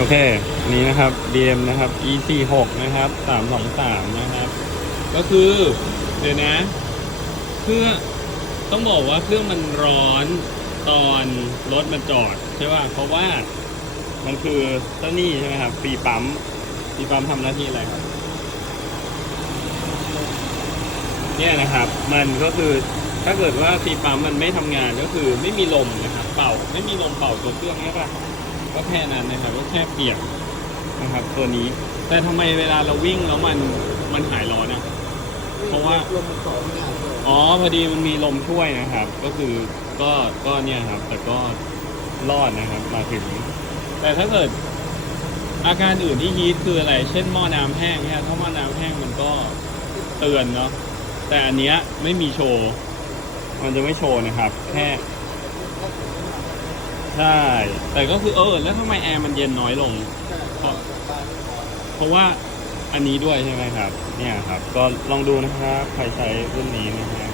โอเค นี่นะครับ DM นะครับ E 4 6 นะครับ 323 นะครับ ก็คือ เดี๋ยวนะเครื่องต้องบอกว่าเครื่องมันร้อนตอนรถมันจอดใช่ป่ะ เพราะว่ามันคือเจ้านี่ใช่ไหมครับฟรีปั๊มฟรีปั๊มทำหน้าที่อะไรครับ เนี่ยนะครับ มันก็คือถ้าเกิดว่าฟรีปั๊มมันไม่ทำงานก็คือไม่มีลมนะครับ เป่า ไม่มีลมเป่าตัวเครื่องใช่ป่ะ ก็แค่นั้นนะครับก็แค่เปียกนะครับ ตัวนี้ แต่ทำไมเวลาเราวิ่งแล้วมันมันหายร้อนอะเพราะว่าลมมันต่อไม่ได้เลยอ๋อพอดีมันมีลมช่วยนะครับ ก็คือก็ก็เนี่ยครับ แต่ก็รอดนะครับมาถึง แต่ถ้าเกิดอาการอื่นที่ฮีทคืออะไร เช่นหม้อน้ำแห้งเนี่ยถ้าหม้อน้ำแห้งมันก็เตือนเนาะแต่อันเนี้ยไม่มีโชว์ มันจะไม่โชว์นะครับ แค่ ใช่ แต่ก็คือเออ แล้วทำไมแอร์มันเย็นน้อยลง เพราะเพราะว่าอันนี้ด้วยใช่ไหมครับ เนี่ยครับ ก็ลองดูนะครับ ใครใช้รุ่นนี้นะฮะ